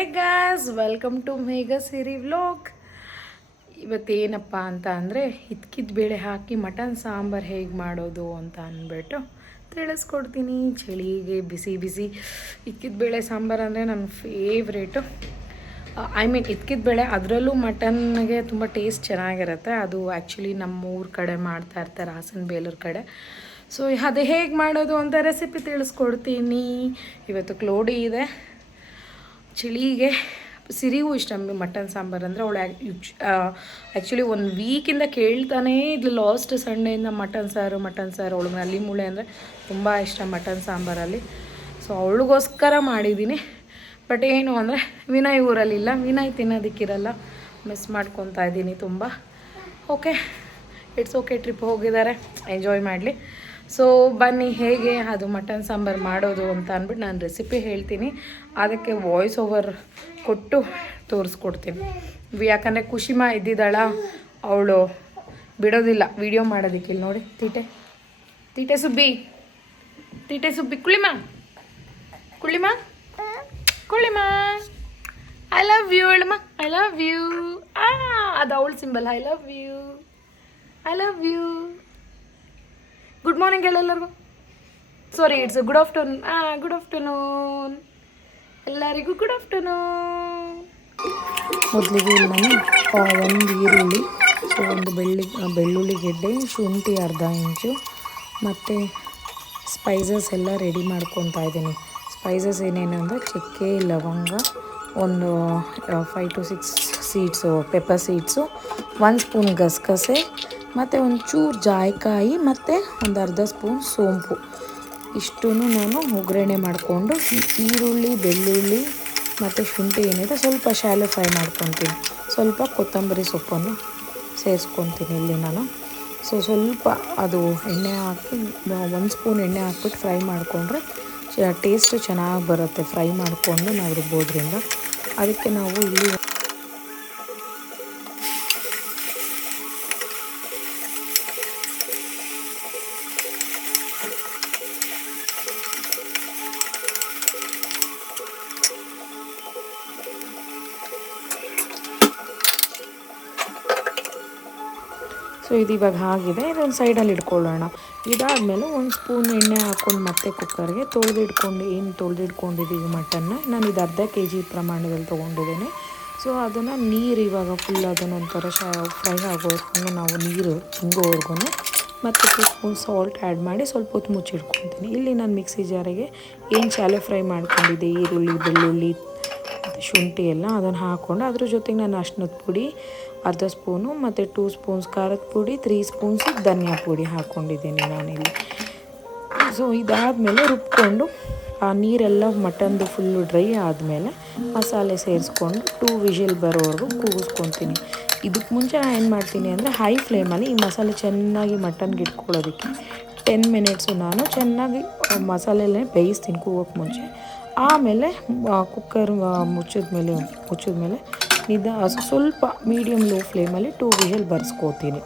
Hey guys, welcome to Megha Siri vlog. ಇವತ್ತೇನಪ್ಪ ಅಂತ ಅಂದರೆ ಇದ್ಕಿದ ಬೇಳೆ ಹಾಕಿ ಮಟನ್ ಸಾಂಬಾರು ಹೇಗೆ ಮಾಡೋದು ಅಂತ ಅಂದ್ಬಿಟ್ಟು ತಿಳಿಸ್ಕೊಡ್ತೀನಿ. ಚಳಿಗೆ ಬಿಸಿ ಬಿಸಿ ಇದ್ಕಿದ ಬೇಳೆ ಸಾಂಬಾರು ಅಂದರೆ ನನ್ನ ಫೇವ್ರೇಟು. ಇದ್ಕಿದ ಬೇಳೆ, ಅದರಲ್ಲೂ ಮಟನ್ಗೆ ತುಂಬ ಟೇಸ್ಟ್ ಚೆನ್ನಾಗಿರುತ್ತೆ. ಅದು ಆ್ಯಕ್ಚುಲಿ ನಮ್ಮ ಊರ ಕಡೆ ಮಾಡ್ತಾ ಇರ್ತಾರೆ, ಹಾಸನ ಬೇಲೂರು ಕಡೆ. ಸೊ ಅದು ಹೇಗೆ ಮಾಡೋದು ಅಂತ ರೆಸಿಪಿ ತಿಳಿಸ್ಕೊಡ್ತೀನಿ. ಇವತ್ತು ಕ್ಲೋಡಿ ಇದೆ. ಚಳಿಗೆ ಸಿರಿಗೂ ಇಷ್ಟ ಮಟನ್ ಸಾಂಬಾರು ಅಂದರೆ. ಅವಳು ಆ್ಯಕ್ಚುಲಿ ಒಂದು ವೀಕಿಂದ ಕೇಳ್ತಾನೇ ಇದು ಲಾಸ್ಟ್ ಸಂಡೇಯಿಂದ ಮಟನ್ ಸಾರು ಅವಳಿಗೆ ನಲ್ಲಿ ಮೂಳೆ ಅಂದರೆ ತುಂಬ ಇಷ್ಟ ಮಟನ್ ಸಾಂಬಾರಲ್ಲಿ. ಸೊ ಅವಳಿಗೋಸ್ಕರ ಮಾಡಿದ್ದೀನಿ. ಬಟ್ ಏನು ಅಂದರೆ ವಿನಯ್ ಊರಲ್ಲಿಲ್ಲ, ವಿನಯ್ ತಿನ್ನೋದಕ್ಕಿರಲ್ಲ, ಮಿಸ್ ಮಾಡ್ಕೊತಾ ಇದ್ದೀನಿ ತುಂಬ. ಓಕೆ, ಇಟ್ಸ್ ಓಕೆ, ಟ್ರಿಪ್ ಹೋಗಿದ್ದಾರೆ, ಎಂಜಾಯ್ ಮಾಡಲಿ. ಸೊ ಬನ್ನಿ ಹೇಗೆ ಅದು ಮಟನ್ ಸಾಂಬಾರು ಮಾಡೋದು ಅಂತ ಅಂದ್ಬಿಟ್ಟು ನಾನು ರೆಸಿಪಿ ಹೇಳ್ತೀನಿ. ಅದಕ್ಕೆ ವಾಯ್ಸ್ ಓವರ್ ಕೊಟ್ಟು ತೋರಿಸ್ಕೊಡ್ತೀನಿ. ಯಾಕಂದರೆ ಖುಷಿಮಾ ಇದ್ದಿದ್ದಾಳ, ಅವಳು ಬಿಡೋದಿಲ್ಲ ವಿಡಿಯೋ ಮಾಡೋದಕ್ಕೆ. ಇಲ್ಲಿ ನೋಡಿ, ತೀಟೆ ಸುಬ್ಬಿ ಕುಳಿಮಾ ಐ ಲವ್ ಯು ಹೇಳಮ್ಮ. I love you. ಅದು ಅವಳು symbol. I love you. Good morning ಎಲ್ಲರಿಗೂ. ಸಾರಿ, ಇಟ್ಸ್ ಗುಡ್ ಆಫ್ಟರ್ನೂನ್ ಎಲ್ಲರಿಗೂ. Good afternoon. ಮೊದಲಿಗೆ ಇಲ್ಲಿ ನಾನು ಒಂದು ಈರುಳ್ಳಿ, ಸೊ ಒಂದು ಬೆಳ್ಳುಳ್ಳಿ ಗೆಡ್ಡೆ, ಶುಂಠಿ ಅರ್ಧ ಇಂಚು, ಮತ್ತು ಸ್ಪೈಸಸ್ ಎಲ್ಲ ರೆಡಿ ಮಾಡ್ಕೊತಾ ಇದ್ದೀನಿ. ಸ್ಪೈಸಸ್ ಏನೇನು ಅಂದರೆ ಚಕ್ಕೆ, ಲವಂಗ, ಒಂದು 5 to 6 seeds pepper seeds, 1 spoon ಗಸಗಸೆ, ಮತ್ತು ಒಂಚೂರು ಜಾಯಿಕಾಯಿ, ಮತ್ತು ಒಂದು ಅರ್ಧ ಸ್ಪೂನ್ ಸೋಂಪು. ಇಷ್ಟೂ ನಾನು ಒಗ್ಗರಣೆ ಮಾಡಿಕೊಂಡು ಈರುಳ್ಳಿ, ಬೆಳ್ಳುಳ್ಳಿ ಮತ್ತು ಶುಂಠಿ ಏನಿದೆ ಸ್ವಲ್ಪ ಶಾಲೆ ಫ್ರೈ ಮಾಡ್ಕೊತೀನಿ. ಸ್ವಲ್ಪ ಕೊತ್ತಂಬರಿ ಸೊಪ್ಪನ್ನು ಸೇರಿಸ್ಕೊತೀನಿ ಇಲ್ಲಿ ನಾನು. ಸೊ ಸ್ವಲ್ಪ ಅದು ಎಣ್ಣೆ ಹಾಕಿ 1 ಸ್ಪೂನ್ ಎಣ್ಣೆ ಹಾಕ್ಬಿಟ್ಟು ಫ್ರೈ ಮಾಡಿಕೊಂಡ್ರೆ ಟೇಸ್ಟು ಚೆನ್ನಾಗಿ ಬರುತ್ತೆ. ಫ್ರೈ ಮಾಡಿಕೊಂಡು ನಾವು ರುಬ್ಬೋದ್ರಿಂದ. ಅದಕ್ಕೆ ನಾವು ಇಲ್ಲಿ ಸೊ ಇದು ಇವಾಗ ಆಗಿದೆ. ಇದೊಂದು ಸೈಡಲ್ಲಿ ಇಟ್ಕೊಳ್ಳೋಣ. ಇದಾದಮೇಲೆ 1 ಸ್ಪೂನ್ ಎಣ್ಣೆ ಹಾಕ್ಕೊಂಡು ಮತ್ತೆ ಕುಕ್ಕರ್ಗೆ ತೊಳೆದಿಟ್ಕೊಂಡಿದ್ದೀವಿ ಮಟನ್ನ. ನಾನು ಇದು ಅರ್ಧ kg ಪ್ರಮಾಣದಲ್ಲಿ ತೊಗೊಂಡಿದ್ದೇನೆ. ಸೊ ಅದನ್ನು ನೀರು ಇವಾಗ ಫುಲ್ ಅದನ್ನು ಒಂಥರ ಫ್ರೈ ಆಗೋವರೆಗೂ ನಾವು ನೀರು ಹಿಂಗೋವರೆಗೂ ಮತ್ತು 2 ಸ್ಪೂನ್ ಸಾಲ್ಟ್ ಆ್ಯಡ್ ಮಾಡಿ ಸ್ವಲ್ಪ ಹೊತ್ತು ಮುಚ್ಚಿಟ್ಕೊತೀನಿ. ಇಲ್ಲಿ ನಾನು ಮಿಕ್ಸಿ ಜಾರಿಗೆ ಏನು ಶಾಲೆ ಫ್ರೈ ಮಾಡ್ಕೊಂಡಿದ್ದೆ ಈರುಳ್ಳಿ, ಬೆಳ್ಳುಳ್ಳಿ ಮತ್ತು ಶುಂಠಿ ಎಲ್ಲ ಅದನ್ನು ಹಾಕ್ಕೊಂಡು ಅದ್ರ ಜೊತೆಗೆ ನಾನು ಅರ್ಶಿನದ ಪುಡಿ ಅರ್ಧ ಸ್ಪೂನು ಮತ್ತು 2 ಸ್ಪೂನ್ಸ್ ಖಾರದ ಪುಡಿ, 3 ಸ್ಪೂನ್ಸ್ ಧನಿಯಾ ಪುಡಿ ಹಾಕ್ಕೊಂಡಿದ್ದೀನಿ ನಾನಿಲ್ಲಿ. ಸೊ ಇದಾದಮೇಲೆ ರುಬ್ಕೊಂಡು ಆ ನೀರೆಲ್ಲ ಮಟನ್ದು ಫುಲ್ಲು ಡ್ರೈ ಆದಮೇಲೆ ಮಸಾಲೆ ಸೇರಿಸ್ಕೊಂಡು 2 ವಿಷಲ್ ಬರೋವರೆಗೂ ಕೂಗಿಸ್ಕೊತೀನಿ. ಇದಕ್ಕೆ ಮುಂಚೆ ನಾನು ಏನು ಮಾಡ್ತೀನಿ ಅಂದರೆ ಹೈ ಫ್ಲೇಮಲ್ಲಿ ಈ ಮಸಾಲೆ ಚೆನ್ನಾಗಿ ಮಟನ್ಗೆ ಇಟ್ಕೊಳ್ಳೋದಕ್ಕೆ 10 ಮಿನಿಟ್ಸು ನಾನು ಚೆನ್ನಾಗಿ ಮಸಾಲೆಲ್ಲೇ ಬೇಯಿಸ್ತೀನಿ ಕೂಗೋಕ್ಕೆ ಮುಂಚೆ. ಆಮೇಲೆ ಕುಕ್ಕರ್ ಮುಚ್ಚಿದ್ಮೇಲೆ ಸ್ವಲ್ಪ ಮೀಡಿಯಮ್ ಲೋ ಫ್ಲೇಮಲ್ಲಿ 2 ವಿಷಲ್ ಬರ್ಸ್ಕೋತೀನಿ.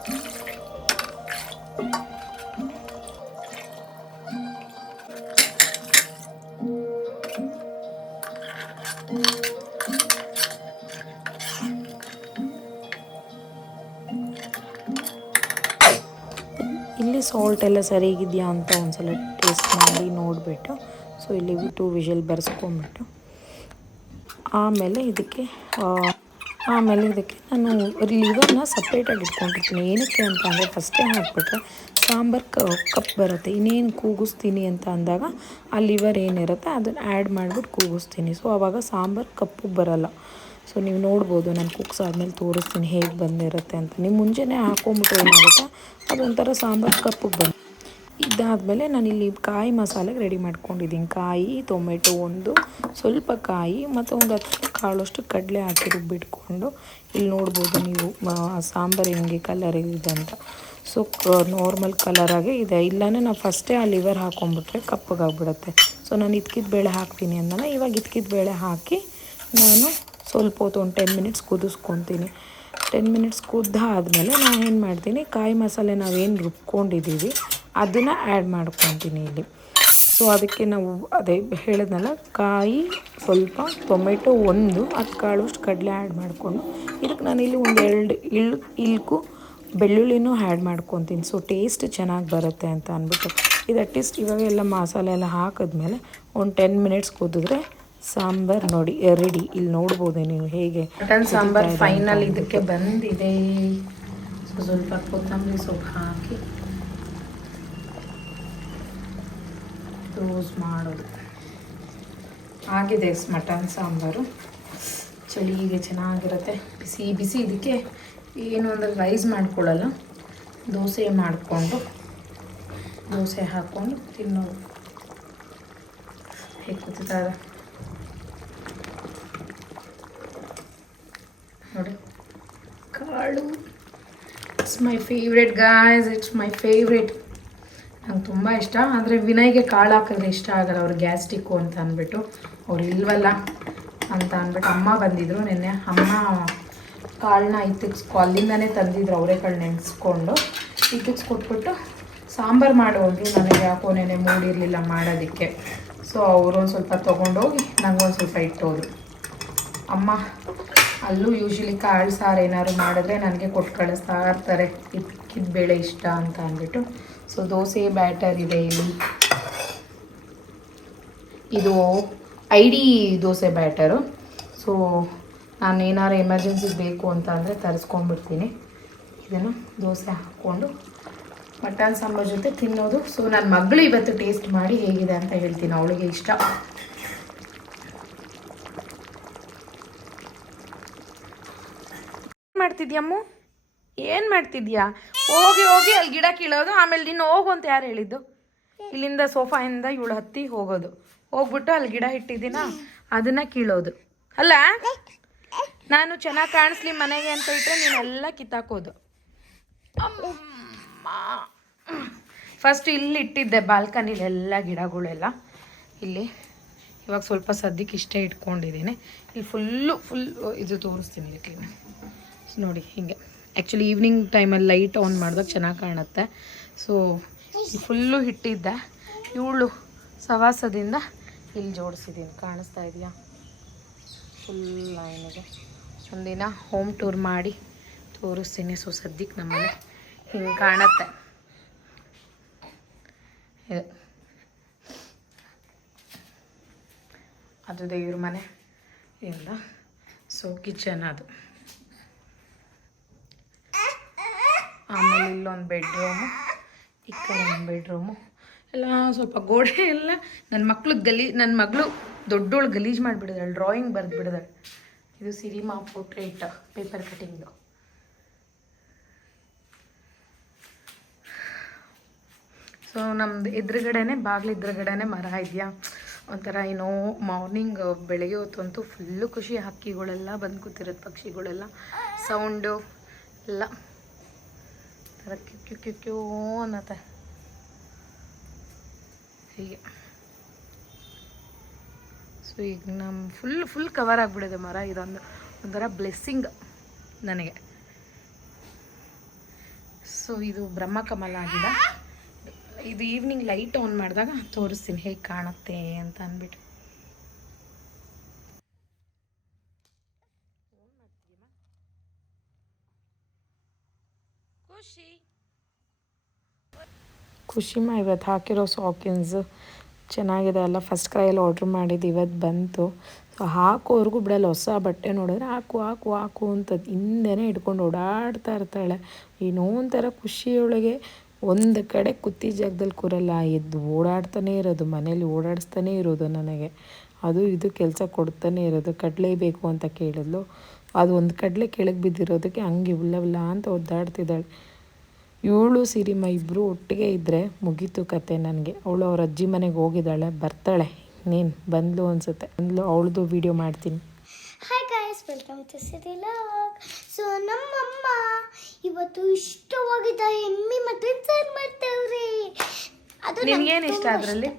ಇಲ್ಲಿ ಸಾಲ್ಟ್ ಎಲ್ಲ ಸರಿಯಾಗಿದೆಯಾ ಅಂತ ಒಂದ್ಸಲ ಟೇಸ್ಟ್ ಮಾಡಿ ನೋಡಿಬಿಟ್ಟು, ಸೊ ಇಲ್ಲಿ 2 ವಿಷಲ್ ಬರ್ಸ್ಕೊಂಬಿಟ್ಟು ಆಮೇಲೆ ಇದಕ್ಕೆ ನಾನು ಲಿವರ್ನ ಸಪ್ರೇಟಾಗಿ ಇಟ್ಕೊಂಡಿರ್ತೀನಿ. ಏನಕ್ಕೆ ಅಂತ ಅಂದರೆ ಫಸ್ಟೇ ಹಾಕ್ಬಿಟ್ರೆ ಸಾಂಬಾರು ಕಪ್ ಬರುತ್ತೆ. ಇನ್ನೇನು ಕೂಗಿಸ್ತೀನಿ ಅಂತ ಅಂದಾಗ ಆ ಲಿವರ್ ಏನಿರುತ್ತೆ ಅದನ್ನು ಆ್ಯಡ್ ಮಾಡಿಬಿಟ್ಟು ಕೂಗಿಸ್ತೀನಿ. ಸೊ ಆವಾಗ ಸಾಂಬಾರು ಕಪ್ಪು ಬರೋಲ್ಲ. ಸೊ ನೀವು ನೋಡ್ಬೋದು, ನಾನು ಕುಕ್ಸ್ ಆದಮೇಲೆ ತೋರಿಸ್ತೀನಿ ಹೇಗೆ ಬಂದಿರುತ್ತೆ ಅಂತ. ನೀವು ಮುಂಚೆನೇ ಹಾಕ್ಕೊಂಬಿಟ್ರೆ ಏನಾಗುತ್ತೆ, ಅದೊಂಥರ ಸಾಂಬಾರು ಕಪ್ಪಿಗೆ ಬಂದು. ಇದಾದಮೇಲೆ ನಾನಿಲ್ಲಿ ಕಾಯಿ ಮಸಾಲೆಗೆ ರೆಡಿ ಮಾಡ್ಕೊಂಡಿದ್ದೀನಿ. ಕಾಯಿ, ಟೊಮೆಟೊ ಸ್ವಲ್ಪ ಕಾಯಿ ಮತ್ತು ಒಂದು 10 ಕಾಳಷ್ಟು ಕಡಲೆ ಹಾಕಿ ರುಬ್ಬಿಟ್ಕೊಂಡು ಇಲ್ಲಿ ನೋಡ್ಬೋದು ನೀವು ಸಾಂಬಾರು ಹೆಂಗೆ ಕಲರ್ ಇದೆ ಅಂತ. ಸೊ ನಾರ್ಮಲ್ ಕಲರಾಗೆ ಇದೆ. ಇಲ್ಲಾಂದರೆ ನಾವು ಫಸ್ಟೇ ಆ ಲಿವರ್ ಹಾಕ್ಕೊಂಬಿಟ್ರೆ ಕಪ್ಪಗಾಗ್ಬಿಡುತ್ತೆ. ಸೊ ನಾನು ಇದ್ಕಿದ ಬೇಳೆ ಹಾಕ್ತೀನಿ ಅಂದಲ್ಲ, ಇವಾಗ ಇದ್ಕಿದ ಬೇಳೆ ಹಾಕಿ ನಾನು ಸ್ವಲ್ಪ ಹೊತ್ತು ಒಂದು 10 ಮಿನಿಟ್ಸ್ ಕುದಿಸ್ಕೊತೀನಿ. 10 ಮಿನಿಟ್ಸ್ ಕುದ್ದಾದಮೇಲೆ ನಾನು ಏನು ಮಾಡ್ತೀನಿ, ಕಾಯಿ ಮಸಾಲೆ ನಾವೇನು ರುಬ್ಕೊಂಡಿದ್ದೀವಿ ಅದನ್ನು ಆ್ಯಡ್ ಮಾಡ್ಕೊತೀನಿ ಇಲ್ಲಿ. ಸೊ ಅದಕ್ಕೆ ನಾವು ಅದೇ ಹೇಳಿದ್ನಲ್ಲ, ಕಾಯಿ ಸ್ವಲ್ಪ, ಟೊಮೆಟೊ ಒಂದು 10 ಕಾಳಷ್ಟು ಕಡಲೆ ಆ್ಯಡ್ ಮಾಡಿಕೊಂಡು, ಇದಕ್ಕೆ ನಾನಿಲ್ಲಿ ಒಂದು 2 ಇಲ್ಕು ಬೆಳ್ಳುಳ್ಳಿನೂ ಆ್ಯಡ್ ಮಾಡ್ಕೊತೀನಿ. ಸೊ ಟೇಸ್ಟ್ ಚೆನ್ನಾಗಿ ಬರುತ್ತೆ ಅಂತ ಅಂದ್ಬಿಟ್ಟು ಇದು ಅಟ್ಲೀಸ್ಟ್ ಇವಾಗ ಎಲ್ಲ ಮಸಾಲೆ ಎಲ್ಲ ಹಾಕಿದ್ಮೇಲೆ ಒಂದು 10 ಮಿನಿಟ್ಸ್ ಕುದಿದ್ರೆ ಸಾಂಬಾರು ನೋಡಿ ರೆಡಿ. ಇಲ್ಲಿ ನೋಡ್ಬೋದು ನೀವು ಹೇಗೆ ಮಟನ್ ಸಾಂಬಾರು ಫೈನಲ್ ಇದಕ್ಕೆ ಬಂದಿದೆ. ಸೊ ಸ್ವಲ್ಪ ಕೊತ್ತಂಬರಿ ಸೊಪ್ಪು ಹಾಕಿ ಕ್ಲೋಸ್ ಮಾಡೋದು. ಆಗಿದೆ ಮಟನ್ ಸಾಂಬಾರು. ಚಳಿಗೆ ಚೆನ್ನಾಗಿರುತ್ತೆ, ಬಿಸಿ ಬಿಸಿ. ಇದಕ್ಕೆ ಏನು ಅಂದರೆ ರೈಸ್ ಮಾಡ್ಕೊಳ್ಳಲ್ಲ, ದೋಸೆ ಮಾಡಿಕೊಂಡು ದೋಸೆ ಹಾಕ್ಕೊಂಡು ತಿನ್ನೋದು. ಹೇಗೆ ಕೂತಿದ್ದ ನೋಡಿ ಕಾಳು. It's my favourite guys, it's my favourite. ನಂಗೆ ತುಂಬ ಇಷ್ಟ. ಆದರೆ ವಿನಯ್ಗೆ ಕಾಳು ಹಾಕಿದ್ರೆ ಇಷ್ಟ ಆಗಲ್ಲ, ಅವ್ರು ಗ್ಯಾಸ್ಟಿಕ್ಕು ಅಂತ ಅಂದ್ಬಿಟ್ಟು. ಅವ್ರು ಇಲ್ವಲ್ಲ ಅಂತ ಅಂದ್ಬಿಟ್ಟು ಅಮ್ಮ ಬಂದಿದ್ದರು ನಿನ್ನೆ. ಅಮ್ಮ ಕಾಳನ್ನ ಅಲ್ಲಿಂದನೇ ತಂದಿದ್ರು, ಅವರೆಕಾಳು ನೆನೆಸ್ಕೊಂಡು ಕೊಟ್ಬಿಟ್ಟು ಸಾಂಬಾರು ಮಾಡೋದು. ನನಗೆ ಯಾಕೋ ನೆನೆ ಮೂಡಿರಲಿಲ್ಲ ಮಾಡೋದಕ್ಕೆ. ಸೊ ಅವರು ಒಂದು ಸ್ವಲ್ಪ ತೊಗೊಂಡೋಗಿ ನನಗೊಂದು ಸ್ವಲ್ಪ ಇಟ್ಟೋದು. ಅಮ್ಮ ಅಲ್ಲೂ ಯೂಶ್ವಲಿ ಕಾಳು ಸಾರು ಏನಾದ್ರು ಮಾಡಿದ್ರೆ ನನಗೆ ಕೊಟ್ಟು ಕಳಿಸ್ತಾ ಇರ್ತಾರೆ, ಇಕ್ಕಿದ ಬೇಳೆ ಇಷ್ಟ ಅಂತ ಅಂದ್ಬಿಟ್ಟು. ಸೊ ದೋಸೆ ಬ್ಯಾಟರ್ ಇದೆ ಇಲ್ಲಿ. ಇದು ಐಡಿ ದೋಸೆ ಬ್ಯಾಟರು. ಸೊ ನಾನು ಏನಾರು ಎಮರ್ಜೆನ್ಸಿಗೆ ಬೇಕು ಅಂತ ಅಂದರೆ ತರಿಸ್ಕೊಂಡ್ಬಿಡ್ತೀನಿ. ಇದನ್ನು ದೋಸೆ ಹಾಕ್ಕೊಂಡು ಮಟನ್ ಸಾಂಬಾರು ಜೊತೆ ತಿನ್ನೋದು. ಸೊ ನನ್ನ ಮಗಳು ಇವತ್ತು ಟೇಸ್ಟ್ ಮಾಡಿ ಹೇಗಿದೆ ಅಂತ ಹೇಳ್ತೀನಿ, ಅವಳಿಗೆ ಇಷ್ಟ. ಮಾಡ್ತಿದ್ಯಮ್ಮ, ಏನು ಮಾಡ್ತಿದ್ಯಾ? ಹೋಗಿ ಹೋಗಿ ಅಲ್ಲಿ ಗಿಡ ಕೀಳೋದು, ಆಮೇಲೆ ನೀನು ಹೋಗು ಅಂತ ಯಾರು ಹೇಳಿದ್ದು? ಇಲ್ಲಿಂದ ಸೋಫಾಯಿಂದ ಇವಳು ಹತ್ತಿ ಹೋಗೋದು, ಹೋಗ್ಬಿಟ್ಟು ಅಲ್ಲಿ ಗಿಡ ಇಟ್ಟಿದ್ದೀನ ಅದನ್ನು ಕೀಳೋದು ಅಲ್ಲ. ನಾನು ಚೆನ್ನಾಗಿ ಕಾಣಿಸ್ಲಿ ಮನೆಗೆ ಅಂತ ಇಟ್ಟರೆ ನೀನೆಲ್ಲ ಕಿತ್ತಾಕೋದು. ಫಸ್ಟ್ ಇಲ್ಲಿ ಇಟ್ಟಿದ್ದೆ ಬಾಲ್ಕನಿಲೆಲ್ಲ ಗಿಡಗಳೆಲ್ಲ. ಇಲ್ಲಿ ಇವಾಗ ಸ್ವಲ್ಪ ಸದ್ಯಕ್ಕೆ ಇಷ್ಟೇ ಇಟ್ಕೊಂಡಿದ್ದೀನಿ. ಇಲ್ಲಿ ಫುಲ್ ಇದು ತೋರಿಸ್ತೀನಿ ಇದಕ್ಕೆ ನೋಡಿ. ಹೀಗೆ ಆ್ಯಕ್ಚುಲಿ ಈವ್ನಿಂಗ್ ಟೈಮಲ್ಲಿ ಲೈಟ್ ಆನ್ ಮಾಡಿದಾಗ ಚೆನ್ನಾಗಿ ಕಾಣುತ್ತೆ. ಸೊ ಫುಲ್ಲು ಇಟ್ಟಿದ್ದೆ, ಇವಳು ಸವಾಸದಿಂದ ಇಲ್ಲಿ ಜೋಡಿಸಿದ್ದೀನಿ. ಕಾಣಿಸ್ತಾ ಇದೆಯಾ? ಫುಲ್ ಲೈನಿಗೆ ಒಂದಿನ ಹೋಮ್ ಟೂರ್ ಮಾಡಿ ತೋರಿಸ್ತೀನಿ. ಸೊ ಸದ್ಯಕ್ಕೆ ನಮ್ಮನೆ ಹಿಂಗೆ ಕಾಣುತ್ತೆ. ಅದು ದೇವ್ರ ಮನೆ ಇಲ್ಲ. ಸೊ ಕಿಚನ್ ಅದು. ಆಮೇಲೆ ಇಲ್ಲೊಂದು ಬೆಡ್ರೂಮು, ಈ ಕಡೆ ಒಂದು ಬೆಡ್ರೂಮು ಎಲ್ಲ ಸ್ವಲ್ಪ ಗೋಡೆ ಎಲ್ಲ ನನ್ನ ಮಗಳು ದೊಡ್ಡೋಳು ಗಲೀಜು ಮಾಡಿಬಿಡಿದಾಳೆ, ಡ್ರಾಯಿಂಗ್ ಬರೆದು ಬಿಡಿದಾಳೆ. ಇದು ಸಿರಿಮಾ ಪೋರ್ಟ್ರೇಟ್ ಪೇಪರ್ ಕಟಿಂಗ್ದು. ಸೊ ನಮ್ಮದು ಎದುರುಗಡೆನೇ ಬಾಗಿಲು ಎದುರುಗಡೆನೇ ಮರ ಇದೆಯಾ, ಒಂಥರ ಏನೋ ಮಾರ್ನಿಂಗ್ ಬೆಳಗ್ಗೆ ಹೊತ್ತಂತೂ ಫುಲ್ಲು ಖುಷಿ. ಹಕ್ಕಿಗಳೆಲ್ಲ ಬಂದು ಕೂತಿರೋದು, ಪಕ್ಷಿಗಳೆಲ್ಲ ಸೌಂಡು ಎಲ್ಲ ಥರ ಕ್ಯೂ ಅನ್ನತ್ತೆ ಹೀಗೆ. ಸೊ ಈಗ ನಮ್ಮ ಫುಲ್ ಕವರ್ ಆಗಿಬಿಡಿದೆ ಮರ. ಇದೊಂದು ಒಂಥರ ಬ್ಲೆಸ್ಸಿಂಗ್ ನನಗೆ. ಸೊ ಇದು ಬ್ರಹ್ಮಕಮಲ ಗಿಡ. ಇದು ಈವ್ನಿಂಗ್ ಲೈಟ್ ಆನ್ ಮಾಡಿದಾಗ ತೋರಿಸ್ತೀನಿ ಹೇಗೆ ಕಾಣುತ್ತೆ ಅಂತ ಅಂದ್ಬಿಟ್ಟು. ಖುಷಿಮಾ ಇವತ್ತು ಹಾಕಿರೋ ಸಾಕಿನ್ಸ್ ಚೆನ್ನಾಗಿದೆ ಅಲ್ಲ. ಫಸ್ಟ್ ಕ್ರೈಯಲ್ಲಿ ಆರ್ಡ್ರ್ ಮಾಡಿದ್ದು ಇವತ್ತು ಬಂತು. ಸೊ ಹಾಕೋವರೆಗೂ ಬಿಡಲ್ಲ. ಹೊಸ ಬಟ್ಟೆ ನೋಡಿದ್ರೆ ಹಾಕು ಹಾಕು ಹಾಕು ಅಂತ ಹಿಂದೆನೇ ಇಟ್ಕೊಂಡು ಓಡಾಡ್ತಾ ಇರ್ತಾಳೆ. ಏನೋ ಒಂಥರ ಖುಷಿಯೊಳಗೆ ಒಂದು ಕಡೆ ಕುತ್ತಿ ಜಾಗದಲ್ಲಿ ಕೂರಲ್ಲ, ಎದ್ದು ಓಡಾಡ್ತಾನೆ ಇರೋದು, ಮನೇಲಿ ಓಡಾಡಿಸ್ತಾನೆ ಇರೋದು ನನಗೆ. ಅದು ಇದು ಕೆಲಸ ಕೊಡ್ತಾನೆ ಇರೋದು. ಕಡಲೆ ಬೇಕು ಅಂತ ಕೇಳಿದ್ಲು, ಅದು ಒಂದು ಕಡಲೆ ಕೆಳಗೆ ಬಿದ್ದಿರೋದಕ್ಕೆ ಹಂಗೆ ಉಲ್ಲವಿಲ್ಲ ಅಂತ ಒದ್ದಾಡ್ತಿದ್ದಾಳೆ. ಇವಳು ಸಿರಿಮಾ ಇಬ್ಬರು ಒಟ್ಟಿಗೆ ಇದ್ದರೆ ಮುಗೀತು ಕತೆ ನನಗೆ. ಅವಳು ಅವ್ರ ಅಜ್ಜಿ ಮನೆಗೆ ಹೋಗಿದ್ದಾಳೆ, ಬರ್ತಾಳೆ. ನೀನು ಬಂದ್ಲು ಅನಿಸುತ್ತೆ, ಅವಳದು ವೀಡಿಯೋ ಮಾಡ್ತೀನಿ. Hi guys, welcome to Siri vlog. So ನಮ್ಮಮ್ಮ ಇವತ್ತು ಇಷ್ಟವಾಗಿದ್ದ ಎಮ್ಮಿ ಮಟನ್ ಸಾರು ಮಾಡ್ತಾವ್ರಿ. ಅದು ನಿನಗೇನು ಇಷ್ಟ ಅದರಲ್ಲಿ?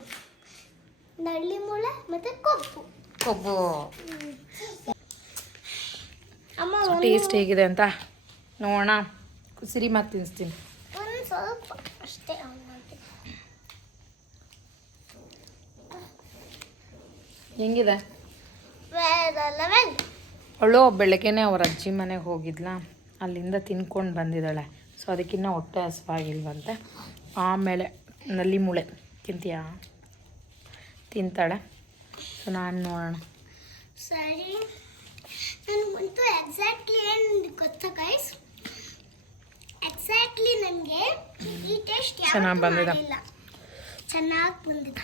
ನಳ್ಳಿ ಮೂಳೆ ಮತ್ತೆ ಕೊಬ್ಬು. ಅಮ್ಮ ಟೇಸ್ಟ್ ಹೇಗಿದೆ ಅಂತ ನೋಡೋಣ. ಸಿರಿಮಾ ತಿನ್ನಿಸ್ತೀನಿ. ಒಂದು ಸ್ವಲ್ಪ ಅಷ್ಟೇ. ಹೆಂಗಿದೆ? ಬೇರೆ ಲೆವೆಲ್. ಅವಳು ಬೆಳಗ್ಗೆನೆ ಅವ್ರ ಅಜ್ಜಿ ಮನೆಗೆ ಹೋಗಿದ್ಲಾ, ಅಲ್ಲಿಂದ ತಿನ್ಕೊಂಡು ಬಂದಿದ್ದಾಳೆ. ಸೊ ಅದಕ್ಕಿನ್ನ ಹೊಟ್ಟೆ ಹಸಿವಾಗಿಲ್ವಂತೆ. ಆಮೇಲೆ ನಲ್ಲಿ ಮೂಳೆ ತಿಂತೀಯಾ? ತಿಂತಾಳೆ. ಸೊ ನಾನು ನೋಡೋಣ. ಸರಿ, ನನಗಂತೂ ಎಕ್ಸಾಕ್ಟ್ಲಿ ಏನು ಗೊತ್ತಾ ಗೈಸ್, ಎಕ್ಸಾಕ್ಟ್ಲಿ ನನಗೆ ಈ ಟೇಸ್ಟ್ ಚೆನ್ನಾಗಿ ಬಂದಿದೆ. ಚೆನ್ನಾಗಿ ಬಂದಿದೆ.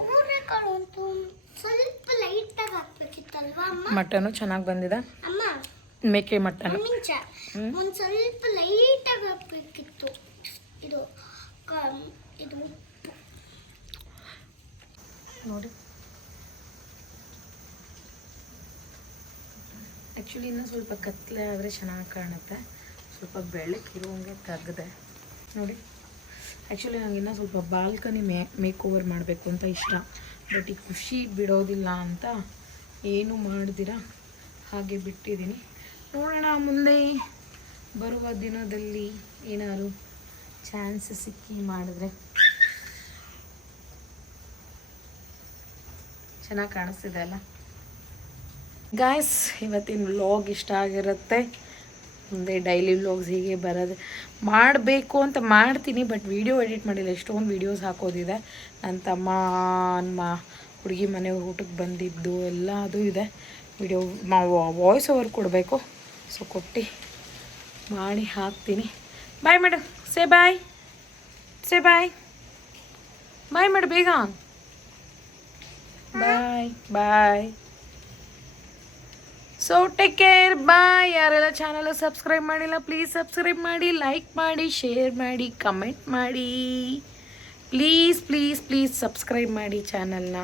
ಅವರೆಕಾಳು ಅಂತೂ ಸ್ವಲ್ಪ ಲೈಟಾಗಿ ಹಾಕ್ಬೇಕಿತ್ತಲ್ವಾ ಅಮ್ಮ? ಮಟನು ಚೆನ್ನಾಗಿ ಬಂದಿದೆ. ಅಮ್ಮ ಮೇಕೆ ಮಟನ್ ಒಂದು ಸ್ವಲ್ಪ ಲೈಟಾಗಿ ಹಾಕ್ಬೇಕಿತ್ತು. ಇದು ಇದು ನೋಡಿ. ಆ್ಯಕ್ಚುಲಿ ಇನ್ನೂ ಸ್ವಲ್ಪ ಕತ್ಲೆ ಆದರೆ ಚೆನ್ನಾಗಿ ಕಾಣುತ್ತೆ. ಸ್ವಲ್ಪ ಬೆಳಕಿರುವಂಗೆ ತೆಗ್ದೆ ನೋಡಿ. ಆ್ಯಕ್ಚುಲಿ ನನಗೆ ಇನ್ನೂ ಸ್ವಲ್ಪ ಬಾಲ್ಕನಿ ಮೇಕ್ ಓವರ್ ಮಾಡಬೇಕು ಅಂತ ಇಷ್ಟ. ಬಟ್ ಈ ಖುಷಿ ಬಿಡೋದಿಲ್ಲ ಅಂತ ಏನು ಮಾಡ್ದಿರ ಹಾಗೆ ಬಿಟ್ಟಿದ್ದೀನಿ. ನೋಡೋಣ ಮುಂದೆ ಬರುವ ದಿನದಲ್ಲಿ ಏನಾದ್ರು ಚಾನ್ಸ್ ಸಿಕ್ಕಿ ಮಾಡಿದ್ರೆ. ಚೆನ್ನಾಗಿ ಕಾಣಿಸ್ತಿದೆ ಅಲ್ಲ ಗಾಯ್ಸ್? ಇವತ್ತಿನ ವ್ಲಾಗ್ ಇಷ್ಟ ಆಗಿರುತ್ತೆ. ಮುಂದೆ ಡೈಲಿ ವ್ಲಾಗ್ಸ್ ಹೀಗೆ ಬರೋದು ಮಾಡಬೇಕು ಅಂತ ಮಾಡ್ತೀನಿ, ಬಟ್ ವಿಡಿಯೋ ಎಡಿಟ್ ಮಾಡಿಲ್ಲ. ಎಷ್ಟೊಂದು ವೀಡಿಯೋಸ್ ಹಾಕೋದಿದೆ. ನನ್ನ ತಮ್ಮ ಹುಡುಗಿ ಮನೆ ಊಟಕ್ಕೆ ಬಂದಿದ್ದು ಎಲ್ಲ ಅದು ಇದೆ. ವಿಡಿಯೋ ವಾಯ್ಸ್ ಓವರ್ ಕೊಡಬೇಕು. ಸೊ ಕೊಟ್ಟು ಮಾಡಿ ಹಾಕ್ತೀನಿ. ಬಾಯ್ ಮೇಡಮ್, ಸೇ ಬಾಯ್, ಸೇ ಬಾಯ್, ಬಾಯ್ ಮೇಡಮ್, ಬೇಗ ಬಾಯ್ ಬಾಯ್. ಸೊ ಟೇಕ್ ಕೇರ್, ಬಾಯ್. ಯಾರೆಲ್ಲ ಚಾನಲ್ ಸಬ್ಸ್ಕ್ರೈಬ್ ಮಾಡಿಲ್ಲ ಪ್ಲೀಸ್ ಸಬ್ಸ್ಕ್ರೈಬ್ ಮಾಡಿ, ಲೈಕ್ ಮಾಡಿ, ಶೇರ್ ಮಾಡಿ, ಕಮೆಂಟ್ ಮಾಡಿ. ಪ್ಲೀಸ್ ಪ್ಲೀಸ್ ಪ್ಲೀಸ್ ಸಬ್ಸ್ಕ್ರೈಬ್ ಮಾಡಿ ಚಾನಲ್ನ.